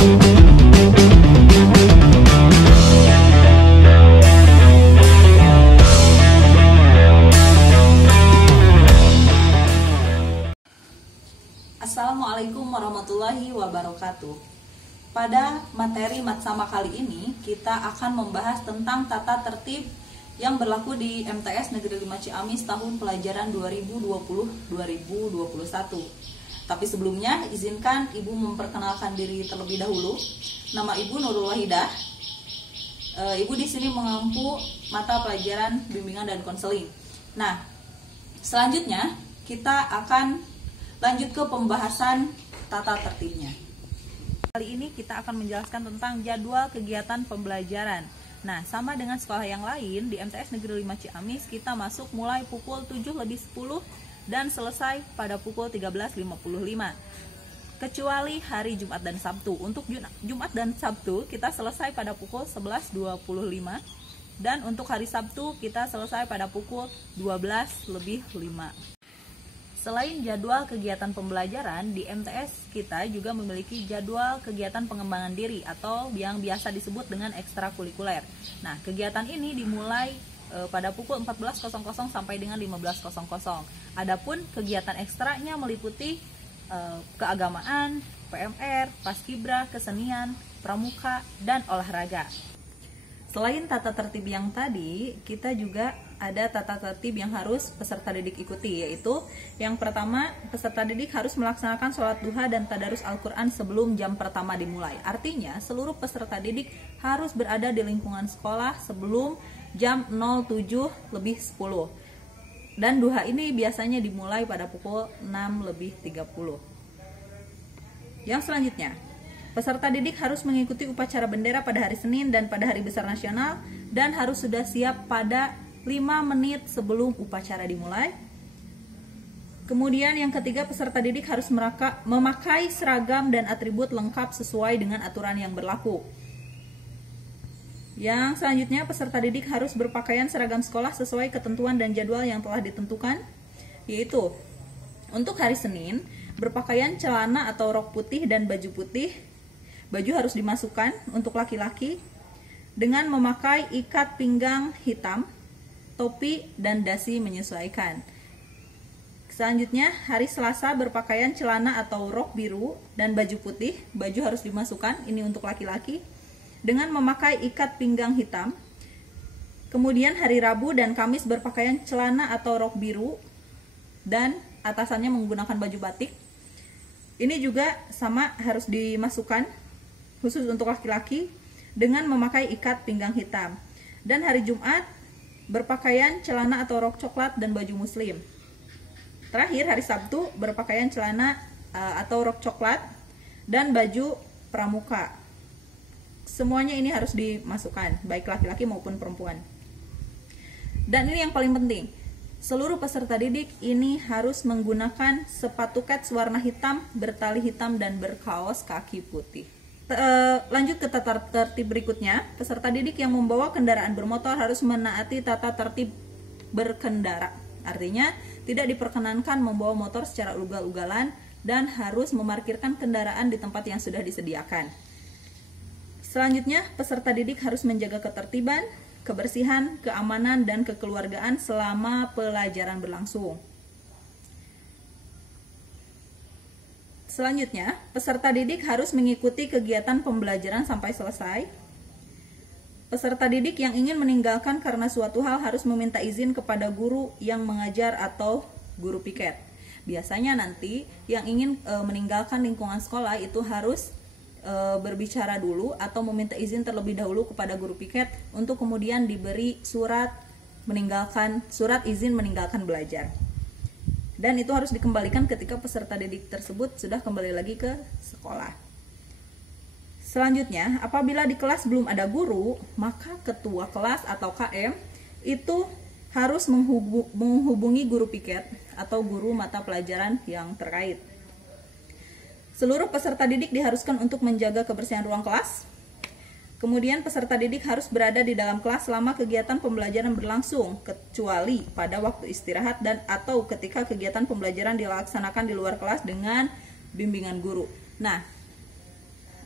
Assalamualaikum warahmatullahi wabarakatuh. Pada materi Matsama kali ini kita akan membahas tentang tata tertib yang berlaku di MTS Negeri 5 Ciamis tahun pelajaran 2020-2021. Tapi sebelumnya izinkan Ibu memperkenalkan diri terlebih dahulu. Nama Ibu Nurul Wahidah. Ibu di sini mengampu mata pelajaran bimbingan dan konseling. Nah, selanjutnya kita akan lanjut ke pembahasan tata tertibnya. Kali ini kita akan menjelaskan tentang jadwal kegiatan pembelajaran. Nah, sama dengan sekolah yang lain, di MTS Negeri 5 Ciamis kita masuk mulai pukul 7:10 dan selesai pada pukul 13:55. Kecuali hari Jumat dan Sabtu. Untuk Jumat dan Sabtu kita selesai pada pukul 11:25 dan untuk hari Sabtu kita selesai pada pukul 12:05. Selain jadwal kegiatan pembelajaran, di MTS kita juga memiliki jadwal kegiatan pengembangan diri atau yang biasa disebut dengan ekstrakurikuler. Nah, kegiatan ini dimulai pada pukul 14.00 sampai dengan 15.00. Adapun kegiatan ekstranya meliputi keagamaan, PMR, paskibra, kesenian, pramuka, dan olahraga. Selain tata tertib yang tadi, kita juga ada tata tertib yang harus peserta didik ikuti, yaitu yang pertama, peserta didik harus melaksanakan sholat duha dan tadarus Al-Quran sebelum jam pertama dimulai. Artinya, seluruh peserta didik harus berada di lingkungan sekolah sebelum jam 07:10. Dan duha ini biasanya dimulai pada pukul 6:30. Yang selanjutnya, peserta didik harus mengikuti upacara bendera pada hari Senin dan pada hari besar nasional dan harus sudah siap pada 5 menit sebelum upacara dimulai. Kemudian yang ketiga, peserta didik harus memakai seragam dan atribut lengkap sesuai dengan aturan yang berlaku. Yang selanjutnya, peserta didik harus berpakaian seragam sekolah sesuai ketentuan dan jadwal yang telah ditentukan, yaitu untuk hari Senin, berpakaian celana atau rok putih dan baju putih. Baju harus dimasukkan untuk laki-laki dengan memakai ikat pinggang hitam, topi, dan dasi menyesuaikan. Selanjutnya, hari Selasa berpakaian celana atau rok biru dan baju putih. Baju harus dimasukkan, ini untuk laki-laki, dengan memakai ikat pinggang hitam. Kemudian hari Rabu dan Kamis berpakaian celana atau rok biru dan atasannya menggunakan baju batik. Ini juga sama harus dimasukkan, khusus untuk laki-laki, dengan memakai ikat pinggang hitam. Dan hari Jumat berpakaian celana atau rok coklat dan baju muslim. Terakhir, hari Sabtu berpakaian celana atau rok coklat dan baju pramuka. Semuanya ini harus dimasukkan, baik laki-laki maupun perempuan. Dan ini yang paling penting, seluruh peserta didik ini harus menggunakan sepatu kets warna hitam, bertali hitam, dan berkaos kaki putih. Lanjut ke tata tertib berikutnya. Peserta didik yang membawa kendaraan bermotor harus menaati tata tertib berkendara. Artinya, tidak diperkenankan membawa motor secara ugal-ugalan dan harus memarkirkan kendaraan di tempat yang sudah disediakan. Selanjutnya, peserta didik harus menjaga ketertiban, kebersihan, keamanan, dan kekeluargaan selama pelajaran berlangsung. Selanjutnya, peserta didik harus mengikuti kegiatan pembelajaran sampai selesai. Peserta didik yang ingin meninggalkan karena suatu hal harus meminta izin kepada guru yang mengajar atau guru piket. Biasanya nanti yang ingin meninggalkan lingkungan sekolah itu harus berbicara dulu atau meminta izin terlebih dahulu kepada guru piket untuk kemudian diberi surat izin meninggalkan belajar. Dan itu harus dikembalikan ketika peserta didik tersebut sudah kembali lagi ke sekolah. Selanjutnya, apabila di kelas belum ada guru, maka ketua kelas atau KM itu harus menghubungi guru piket atau guru mata pelajaran yang terkait. Seluruh peserta didik diharuskan untuk menjaga kebersihan ruang kelas. Kemudian peserta didik harus berada di dalam kelas selama kegiatan pembelajaran berlangsung, kecuali pada waktu istirahat dan atau ketika kegiatan pembelajaran dilaksanakan di luar kelas dengan bimbingan guru. Nah,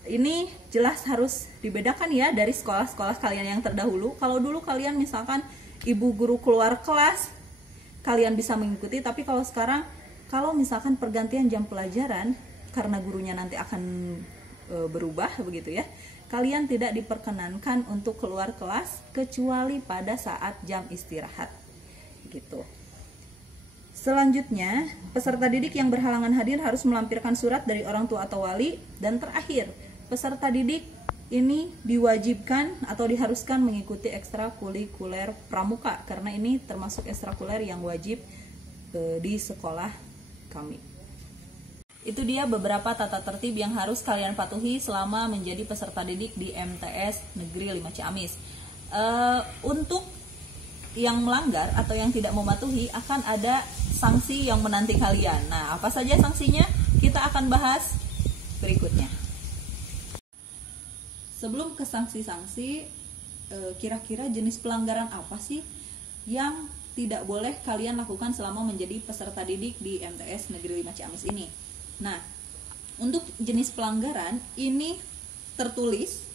ini jelas harus dibedakan ya dari sekolah-sekolah kalian yang terdahulu. Kalau dulu kalian misalkan ibu guru keluar kelas, kalian bisa mengikuti, tapi kalau sekarang, kalau misalkan pergantian jam pelajaran, karena gurunya nanti akan berubah begitu ya, kalian tidak diperkenankan untuk keluar kelas kecuali pada saat jam istirahat gitu. Selanjutnya, peserta didik yang berhalangan hadir harus melampirkan surat dari orang tua atau wali. Dan terakhir, peserta didik ini diwajibkan atau diharuskan mengikuti ekstrakurikuler pramuka, karena ini termasuk ekstrakurikuler yang wajib di sekolah kami. Itu dia beberapa tata tertib yang harus kalian patuhi selama menjadi peserta didik di MTS Negeri 5 Ciamis. Untuk yang melanggar atau yang tidak mematuhi akan ada sanksi yang menanti kalian. Nah, apa saja sanksinya? Kita akan bahas berikutnya. Sebelum ke sanksi-sanksi, kira-kira jenis pelanggaran apa sih yang tidak boleh kalian lakukan selama menjadi peserta didik di MTS Negeri 5 Ciamis ini? Nah, untuk jenis pelanggaran ini tertulis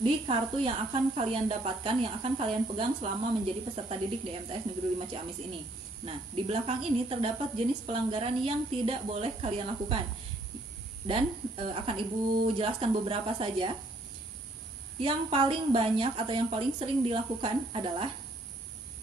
di kartu yang akan kalian dapatkan, yang akan kalian pegang selama menjadi peserta didik di MTS Negeri 5 Ciamis ini. Nah, di belakang ini terdapat jenis pelanggaran yang tidak boleh kalian lakukan. Dan akan Ibu jelaskan beberapa saja. Yang paling banyak atau yang paling sering dilakukan adalah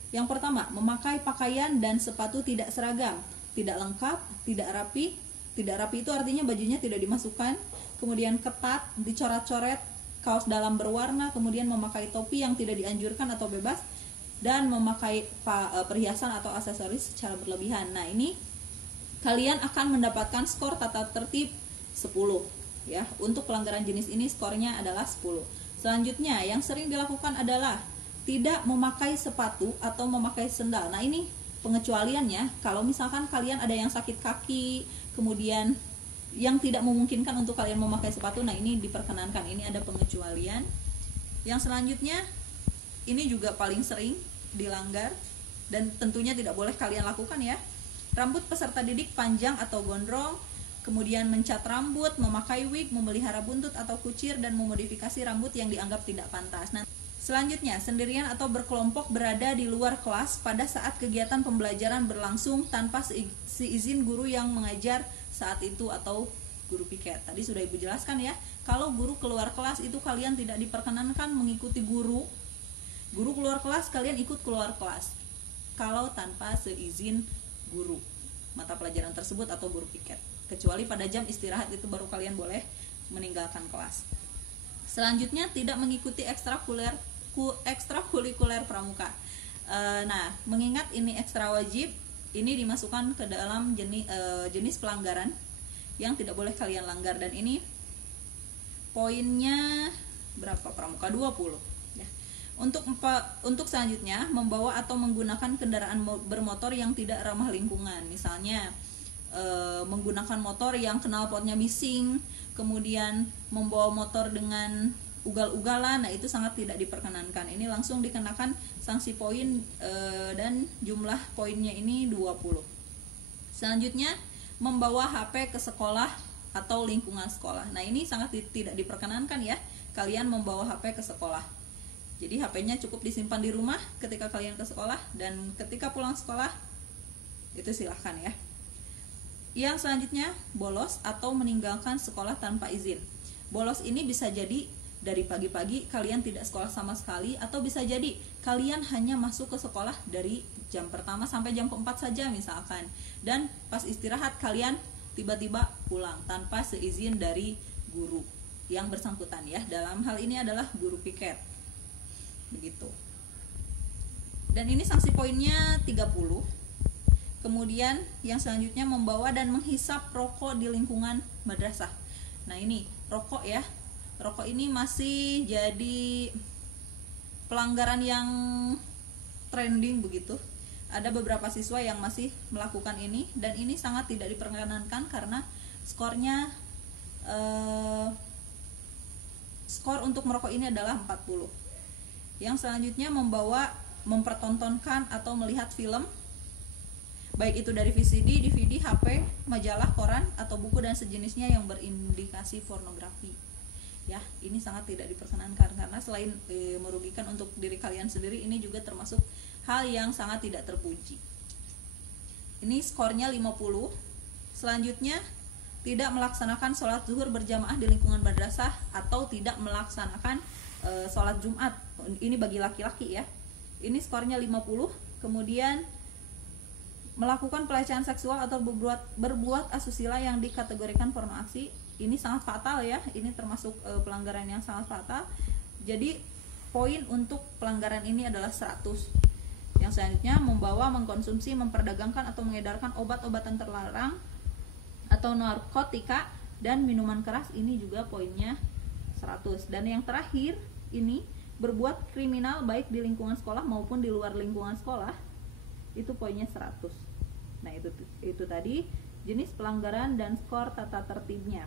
yang pertama, memakai pakaian dan sepatu tidak seragam, tidak lengkap, tidak rapi. Tidak rapi itu artinya bajunya tidak dimasukkan, kemudian ketat, dicoret-coret, kaos dalam berwarna, kemudian memakai topi yang tidak dianjurkan atau bebas, dan memakai perhiasan atau aksesoris secara berlebihan. Nah, ini kalian akan mendapatkan skor tata tertib 10 ya. Untuk pelanggaran jenis ini skornya adalah 10. Selanjutnya yang sering dilakukan adalah tidak memakai sepatu atau memakai sendal. Nah, ini pengecualiannya kalau misalkan kalian ada yang sakit kaki, kemudian yang tidak memungkinkan untuk kalian memakai sepatu, nah ini diperkenankan, ini ada pengecualian. Yang selanjutnya ini juga paling sering dilanggar dan tentunya tidak boleh kalian lakukan ya. Rambut peserta didik panjang atau gondrong, kemudian mencat rambut, memakai wig, memelihara buntut atau kucir, dan memodifikasi rambut yang dianggap tidak pantas. Nah, selanjutnya, sendirian atau berkelompok berada di luar kelas pada saat kegiatan pembelajaran berlangsung tanpa seizin guru yang mengajar saat itu atau guru piket. Tadi sudah Ibu jelaskan ya, kalau guru keluar kelas itu kalian tidak diperkenankan mengikuti guru. Guru keluar kelas, kalian ikut keluar kelas kalau tanpa seizin guru mata pelajaran tersebut atau guru piket. Kecuali pada jam istirahat itu baru kalian boleh meninggalkan kelas. Selanjutnya, tidak mengikuti ekstrakurikuler pramuka. Nah, mengingat ini ekstra wajib, ini dimasukkan ke dalam jenis pelanggaran yang tidak boleh kalian langgar, dan ini poinnya berapa pramuka? 20 ya. Untuk selanjutnya, membawa atau menggunakan kendaraan bermotor yang tidak ramah lingkungan. Misalnya menggunakan motor yang knalpotnya bising, kemudian membawa motor dengan ugal-ugalan, nah itu sangat tidak diperkenankan. Ini langsung dikenakan sanksi poin dan jumlah poinnya ini 20. Selanjutnya, membawa HP ke sekolah atau lingkungan sekolah. Nah, ini sangat tidak diperkenankan ya, kalian membawa HP ke sekolah. Jadi HP-nya cukup disimpan di rumah ketika kalian ke sekolah, dan ketika pulang sekolah itu silahkan ya. Yang selanjutnya, bolos atau meninggalkan sekolah tanpa izin. Bolos ini bisa jadi dari pagi-pagi kalian tidak sekolah sama sekali, atau bisa jadi kalian hanya masuk ke sekolah dari jam pertama sampai jam keempat saja misalkan, dan pas istirahat kalian tiba-tiba pulang tanpa seizin dari guru yang bersangkutan ya. Dalam hal ini adalah guru piket begitu. Dan ini sanksi poinnya 30. Kemudian yang selanjutnya, membawa dan menghisap rokok di lingkungan madrasah. Nah, ini rokok ya. Rokok ini masih jadi pelanggaran yang trending begitu. Ada beberapa siswa yang masih melakukan ini, dan ini sangat tidak diperkenankan karena skornya skor untuk merokok ini adalah 40. Yang selanjutnya, mempertontonkan atau melihat film, baik itu dari VCD, DVD, HP, majalah, koran, atau buku dan sejenisnya yang berindikasi pornografi. ya. Ini sangat tidak diperkenankan karena selain merugikan untuk diri kalian sendiri, ini juga termasuk hal yang sangat tidak terpuji. Ini skornya 50. Selanjutnya, tidak melaksanakan sholat zuhur berjamaah di lingkungan madrasah atau tidak melaksanakan sholat Jumat. Ini bagi laki-laki ya. Ini skornya 50. Kemudian melakukan pelecehan seksual atau berbuat asusila yang dikategorikan porno aksi. Ini sangat fatal ya. Ini termasuk pelanggaran yang sangat fatal. Jadi poin untuk pelanggaran ini adalah 100. Yang selanjutnya, membawa, mengkonsumsi, memperdagangkan atau mengedarkan obat-obatan terlarang atau narkotika dan minuman keras. Ini juga poinnya 100. Dan yang terakhir ini, berbuat kriminal baik di lingkungan sekolah maupun di luar lingkungan sekolah. Itu poinnya 100. Nah, itu tadi jenis pelanggaran dan skor tata tertibnya.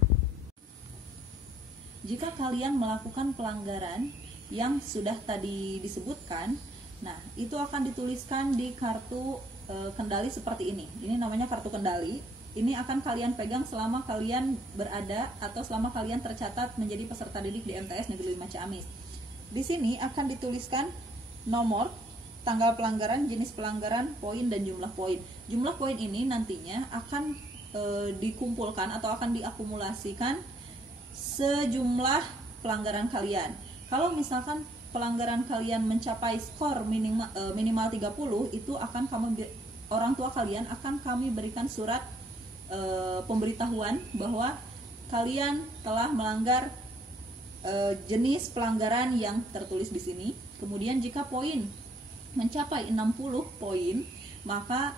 Jika kalian melakukan pelanggaran yang sudah tadi disebutkan, nah itu akan dituliskan di kartu kendali seperti ini. Ini namanya kartu kendali. Ini akan kalian pegang selama kalian berada atau selama kalian tercatat menjadi peserta didik di MTS Negeri 5 Ciamis. Di sini akan dituliskan nomor, tanggal pelanggaran, jenis pelanggaran, poin, dan jumlah poin. Jumlah poin ini nantinya akan dikumpulkan atau akan diakumulasikan sejumlah pelanggaran kalian. Kalau misalkan pelanggaran kalian mencapai skor minimal 30, itu akan orang tua kalian akan kami berikan surat pemberitahuan bahwa kalian telah melanggar jenis pelanggaran yang tertulis di sini. Kemudian jika poin mencapai 60 poin, maka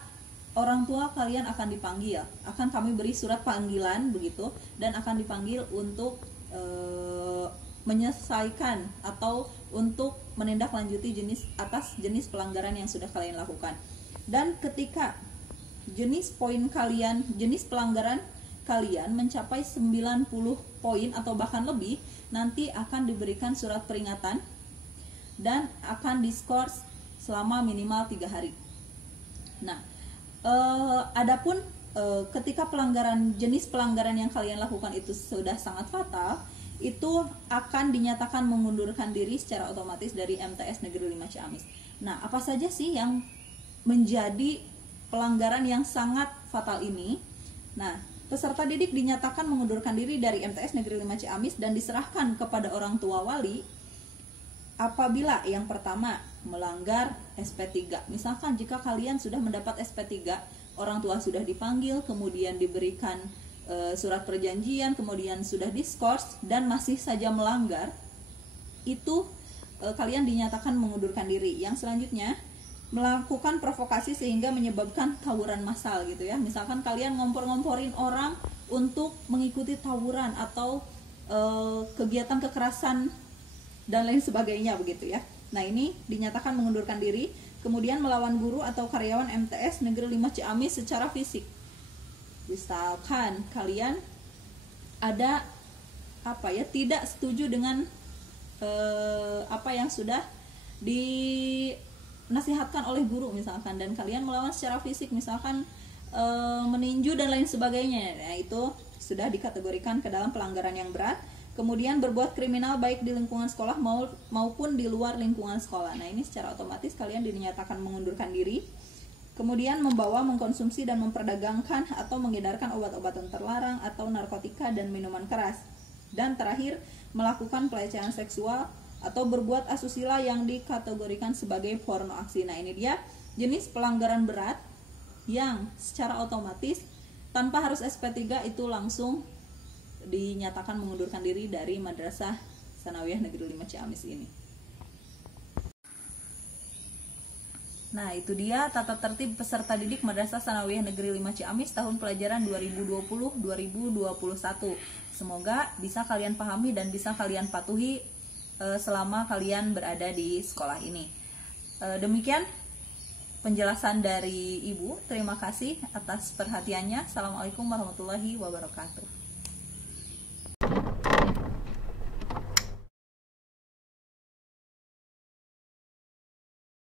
orang tua kalian akan dipanggil. Akan kami beri surat panggilan begitu, dan akan dipanggil untuk menyelesaikan atau untuk menindaklanjuti jenis pelanggaran yang sudah kalian lakukan. Dan ketika jenis pelanggaran kalian mencapai 90 poin atau bahkan lebih, nanti akan diberikan surat peringatan dan akan diskors selama minimal 3 hari. Nah, adapun ketika jenis pelanggaran yang kalian lakukan itu sudah sangat fatal, itu akan dinyatakan mengundurkan diri secara otomatis dari MTS Negeri 5 Ciamis. Nah, apa saja sih yang menjadi pelanggaran yang sangat fatal ini? Nah, peserta didik dinyatakan mengundurkan diri dari MTS Negeri 5 Ciamis dan diserahkan kepada orang tua wali apabila yang pertama melanggar SP3. Misalkan jika kalian sudah mendapat SP3, orang tua sudah dipanggil, kemudian diberikan surat perjanjian, kemudian sudah diskors dan masih saja melanggar, itu kalian dinyatakan mengundurkan diri. Yang selanjutnya, melakukan provokasi sehingga menyebabkan tawuran massal gitu ya. Misalkan kalian ngompor-ngomporin orang untuk mengikuti tawuran atau kegiatan kekerasan dan lain sebagainya begitu ya. Nah, ini dinyatakan mengundurkan diri. Kemudian melawan guru atau karyawan MTS Negeri 5 Ciamis secara fisik. Misalkan kalian ada tidak setuju dengan apa yang sudah dinasihatkan oleh guru misalkan, dan kalian melawan secara fisik, misalkan meninju dan lain sebagainya. Nah, itu sudah dikategorikan ke dalam pelanggaran yang berat. Kemudian berbuat kriminal baik di lingkungan sekolah maupun di luar lingkungan sekolah. Nah, ini secara otomatis kalian dinyatakan mengundurkan diri. Kemudian membawa, mengkonsumsi, dan memperdagangkan atau mengedarkan obat-obatan terlarang atau narkotika dan minuman keras. Dan terakhir, melakukan pelecehan seksual atau berbuat asusila yang dikategorikan sebagai porno aksi. Nah, ini dia jenis pelanggaran berat yang secara otomatis tanpa harus SP3 itu langsung dinyatakan mengundurkan diri dari Madrasah Sanawiyah Negeri 5 Ciamis ini. Nah, itu dia tata tertib peserta didik Madrasah Sanawiyah Negeri 5 Ciamis tahun pelajaran 2020-2021. Semoga bisa kalian pahami dan bisa kalian patuhi selama kalian berada di sekolah ini. Demikian penjelasan dari Ibu. Terima kasih atas perhatiannya. Assalamualaikum warahmatullahi wabarakatuh.